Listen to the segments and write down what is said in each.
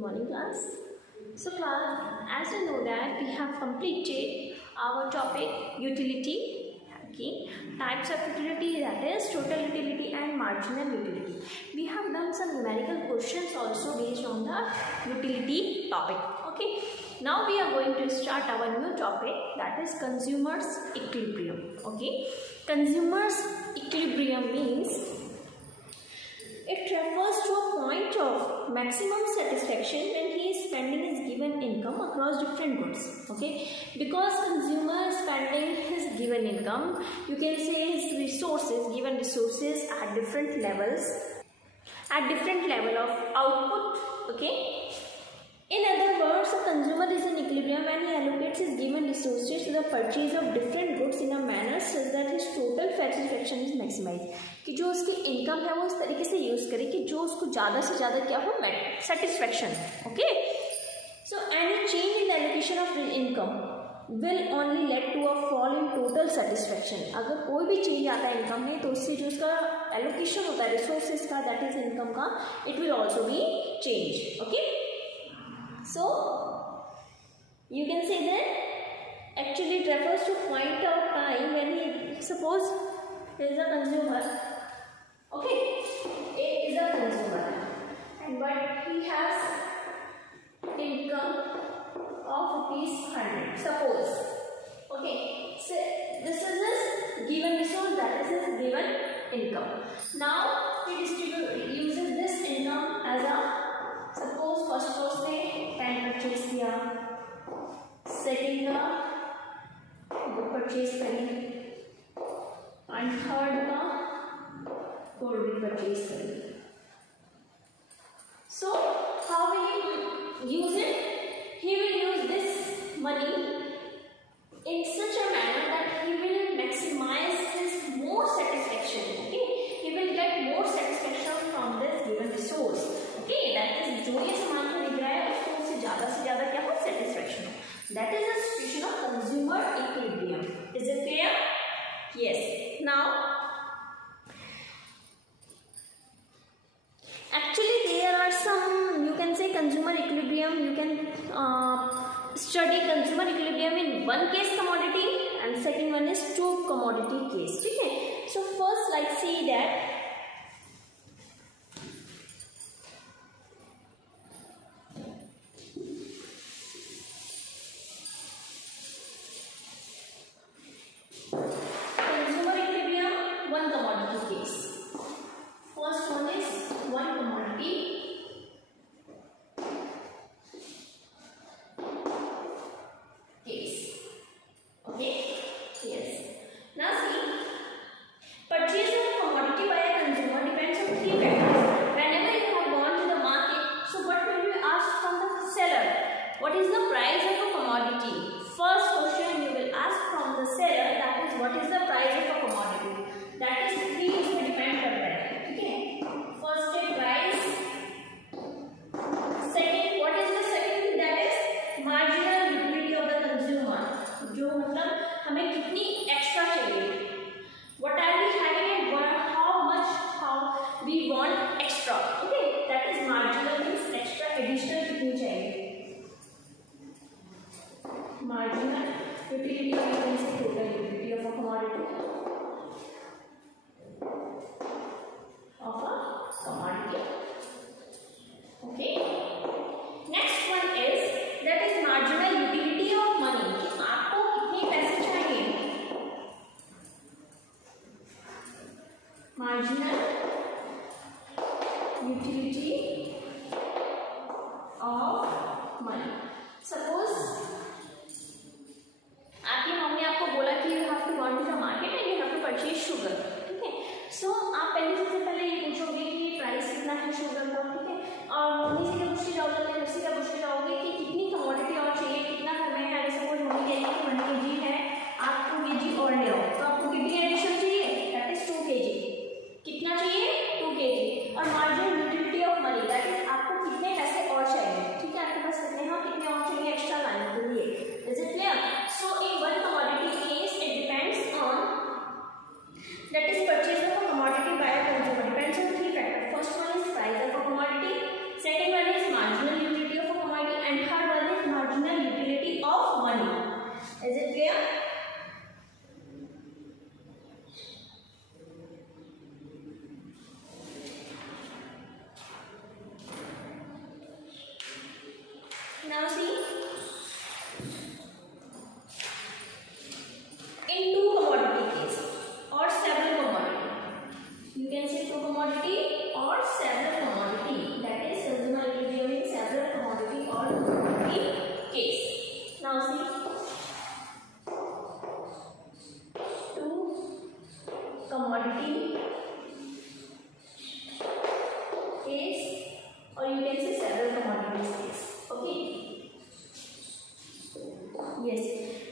morning class. So class, as you know that we have completed our topic utility, okay, types of utility, that is total utility and marginal utility. We have done some numerical questions also based on the utility topic, okay. Now we are going to start our new topic, that is consumers equilibrium, okay. Consumers equilibrium means it refers to a point of maximum satisfaction when he is spending his given income across different goods, okay. Because consumer is spending his given income, you can say his resources, given resources at different levels, at different level of output, okay. In other words, a consumer is in equilibrium when he allocates his given resources to the purchase of different goods in a manner such that his total satisfaction is maximized. कि जो उसकी income है वो इस तरीके से use करे कि जो उसको ज़्यादा से ज़्यादा क्या हो, satisfaction, okay. So any change in the allocation of income will only lead to a fall in total satisfaction. अगर कोई भी चेंज आता है इनकम में तो उससे जो उसका एलोकेशन होता है रिसोर्सेज का, दैट इज इनकम का, it will also be change, okay. So you can say that actually it refers to point of time when he, suppose he is a consumer, okay, A is a consumer and but he has income of ₹100, suppose, okay. So this is his given resource, that is his given income. Now he uses this income as a, suppose first रोज ने pen purchase किया, second का book purchase करी and third का gold भी purchase करी. So how will he use it? He will use this money in such a manner that he will maximize his more satisfaction, okay. He will get more satisfaction from this given resource, okay. That is जो ये सामान खरीद रहा है उसको उससे ज़्यादा क्या हो, satisfaction हो. That is the situation of consumer equilibrium. Is it clear? Yes. Now actually there are some, you can say consumer equilibrium, you can study consumer equilibrium in one case commodity and second one is two commodity case, ठीक है. So first let's see that consumer equilibrium one commodity case. First one is one commodity case, okay. Yes. Now see, purchase of a commodity by a consumer depends on three factors. Whenever you have gone to the market, so what will you ask from the seller? What is the price of a commodity? First question you will ask from the seller, that is what is the price of a commodity. That is three इसमें depend करता है, ठीक है. First है price. Second, what is the second? That is marginal utility of the consumer. जो मतलब हमें कितनी एक्स्ट्रा चाहिए, what are we having and how much, how we want extra, okay. That is marginal means extra, additional कितनी चाहिए. Marginal utility, or you can say total utility of a commodity. marginal utility of money. Is it clear? Now see, in two commodity case or several commodity, you can say two commodity or several commodity, that is consumer equilibrium in several commodity or commodity case. Now see, two commodity case or you can say several commodities case. Okay. Yes.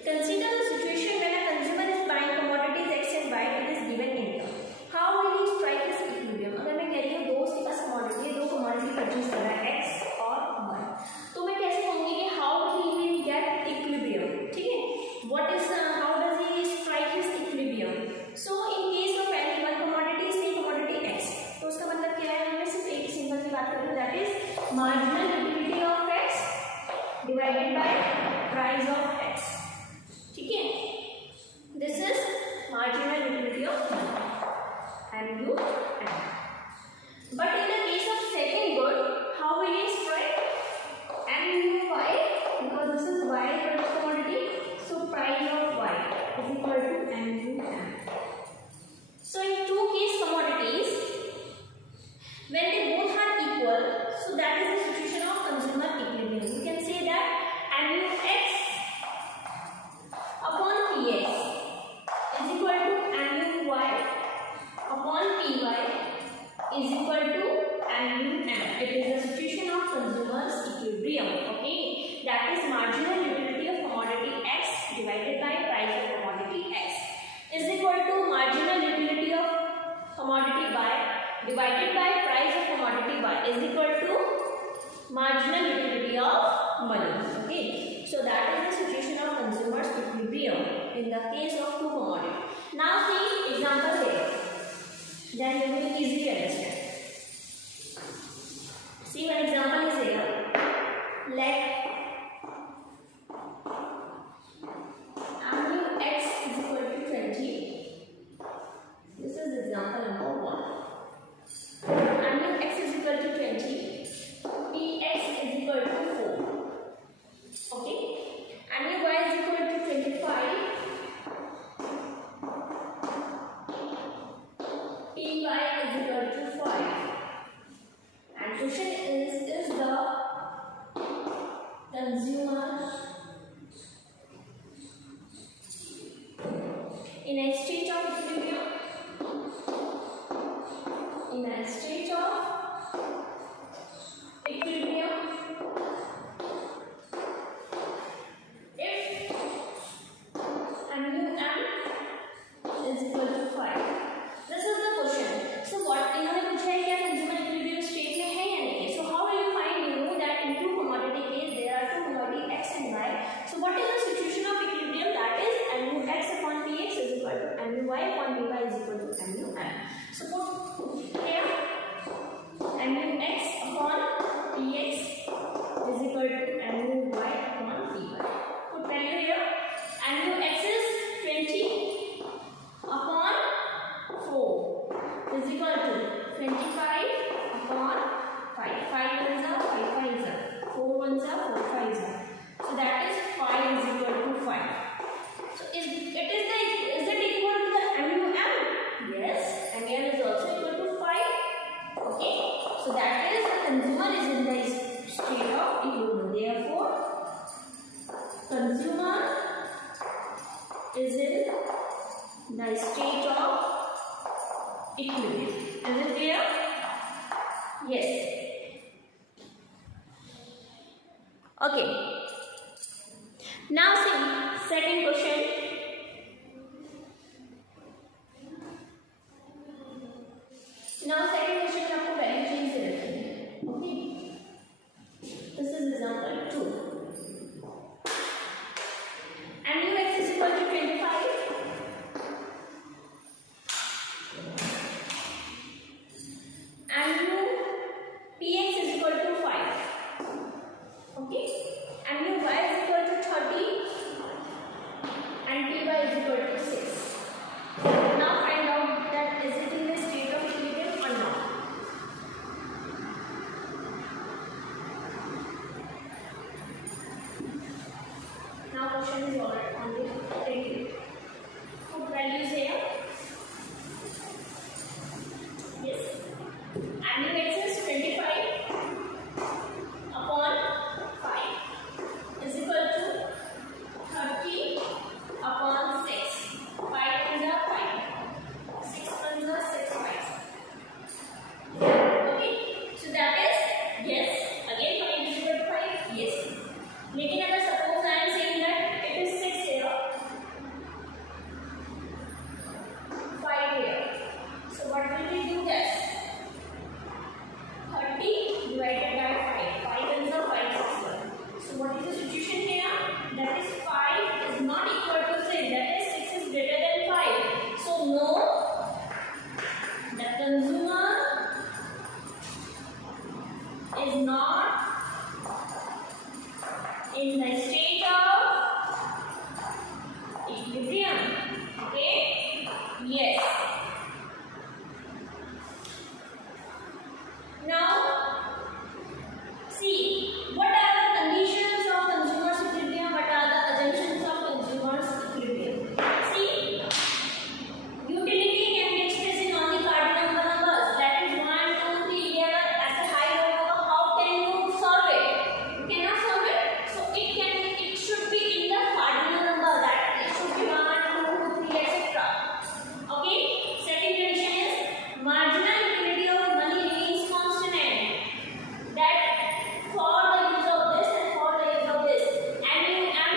Consider the situation when a consumer is buying commodities X and Y with his given income. How will he strike his equilibrium? अगर मैं कह रही हूँ दो उसके पास commodity है, दो commodity purchase कर रहा है X और Y, तो मैं कैसे कहूँगी कि how he will get equilibrium? ठीक है? What is how does he strike his equilibrium? So in case of any one commodity, say commodity X, तो उसका मतलब क्या है? मैं सिर्फ एक सिंपल सी बात कर रही हूँ, that is marginal utility of X divided by price of X. ठीक है? This is marginal utility of MU and M. But in the case of second good, how will it strike? MUY, because this is Y product commodity, so price of Y is equal to MUM. So in two case commodities, when they both are equal, so that is the situation of consumer equilibrium. You can say that MUX upon PX is equal to MUY upon PY is equal to MUM. It is the situation of consumer's equilibrium. Okay, that is marginal utility of commodity X divided by price of commodity X is equal to marginal utility of commodity Y divided by price of commodity Y is equal to marginal utility of money. Okay, so that is the situation of consumer's equilibrium in the case of two commodities. Now see example here, then you will easily understand. See, one example is here. Let MUX is equal to 20. This is example number 1. MUX is equal to 20. PX is equal to 4. Okay. MUY is equal to 25. PY is equal to 5. And question is the consumer in a state of equilibrium? In a state of equilibrium, if MUM is equal to 5. This is the question. So what इन्होंने पूछा है क्या consumer equilibrium state में है या नहीं? So how will you find? You know that in two commodity case there are two commodity X and Y. So what is the situation of equilibrium? That is MUX upon PX is equal to MUY upon PY is equal to MUM. So put here MUX upon PX is equal to MUY upon PY. Put value here. MUX is 20 upon 4 is equal to 25 upon 5. 5 ones are 5 5s are 4 ones are 4 5s are. So that is 5 is equal to 5. So is it equal to the MUM? Yes, MUM is also equal to 5. Okay, so that is the consumer is in the state of equilibrium. Therefore, consumer is in the state of equilibrium. Is it clear? Yes. Okay. Now see second question. Now second question आपको value change से रखनी है. Okay. This is example 2. MUX is equal to 25. PX is equal to 5. Okay. MUY is question is already ready. Put values here. Yes. Annual expense 25 upon 5 is equal to 30 upon 6. 5 ones are 5. 6 ones are 6 5. Okay. So that is yes. Again 5 is equal to 5. Yes. लेकिन अगर suppose I am saying that it is 6 here, 5 here. So what will we do this? 30 divided by 5. 5 ones are 5 6 1. So what is the situation here? That is 5 is not equal to 6. That is 6 is greater than 5. So no, the consumer is not in the state of equilibrium. Okay? Yes. Now, see, what are the conditions of consumer's equilibrium? What are the assumptions of consumer's equilibrium? See, utility can be expressed in only cardinal numbers. That is 1, 2, 3. Here, as a high number, how can you solve it? You cannot solve it. So it should be in the cardinal number. That it should be 1, 2, 3, etc. Okay. Second condition is marginal utility of money remains constant. That for the use of this and for the use of this, and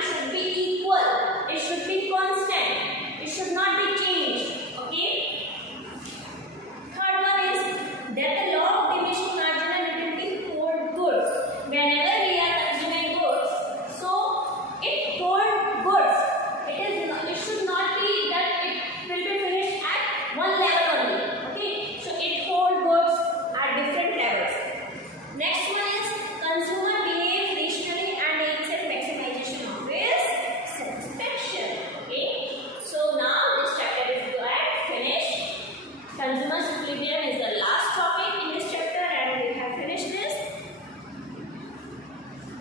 should be equal. It should be constant. It should not be changed. Okay. Third one is that the law of diminishing marginal utility hold good whenever we are consuming goods. So it hold goods. It should not be that it will be finished at one level only. Okay. So it hold goods at different levels. Next one is consumer behaves rationally and aims at maximization of his satisfaction. Okay. So now this chapter is finished. Consumer's equilibrium is the last topic in this chapter and we have finished this.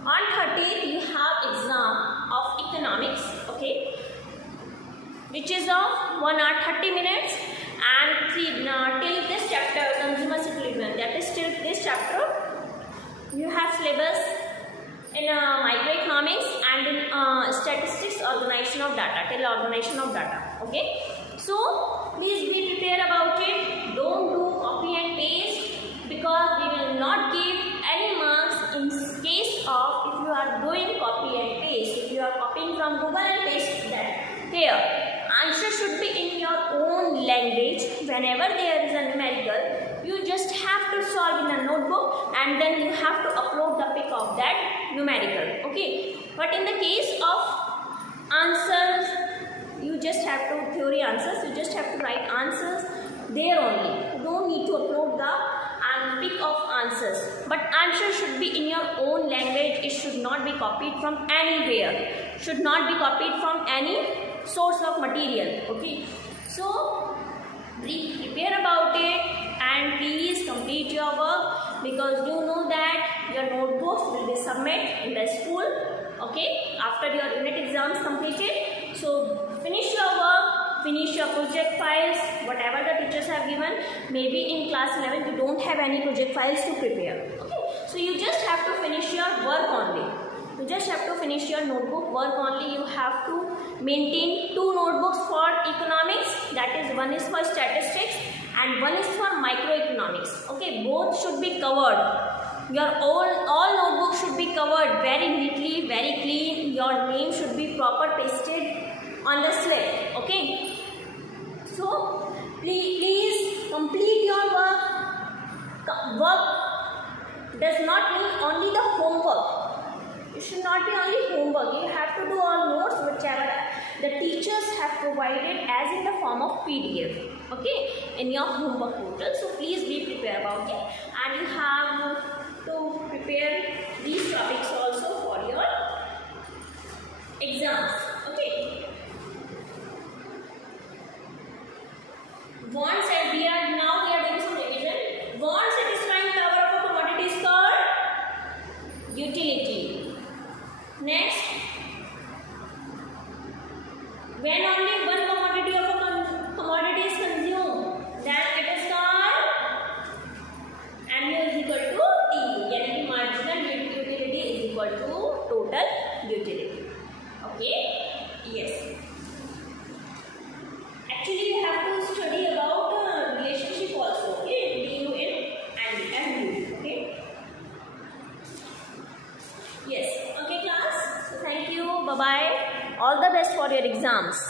On 30th you have exam of economics, okay, which is of 1 hour 30 minutes and till this chapter consumer's equilibrium, that is till this chapter you have syllabus in microeconomics and in statistics, organization of data, till organization of data. Okay, so please be prepared about it. Don't do copy and paste because we will not give any marks in case of if you are doing copy and paste. If you are copying from Google and paste that here, answer should be in your own language. Whenever there is a numerical, you just have to solve in a notebook and then you have to upload the pic of that numerical. Okay, but in the case of answers, you just have to theory answers, you just have to write answers there only. You don't need to upload the pic of answers, but answer should be in your own language. It should not be copied from anywhere, should not be copied from any source of material. Okay, so be prepared about it and please complete your work because you know that your notebooks will be submitted in the school, okay, after your unit exams completed. So finish your work, finish your project files, whatever the teachers have given. Maybe in class 11 you don't have any project files to prepare. Okay, so you just have to finish your work only. You just have to finish your notebook work only. You have to maintain 2 notebooks for economics, that is one is for statistics and one is for microeconomics. Okay, both should be covered. Your all notebooks should be covered very neatly, very clean. Your name should be proper pasted on the slip. Okay, so please complete your work. Work does not mean only the homework. It should not be only homework. You have to do all notes whichever the teachers have provided as in the form of PDF, okay, in your homework portal. So please be prepared about it and you have to prepare these topics also for your exams. Okay. Once we are doing some revision. One satisfying power of a commodity is called utility. Next, exams.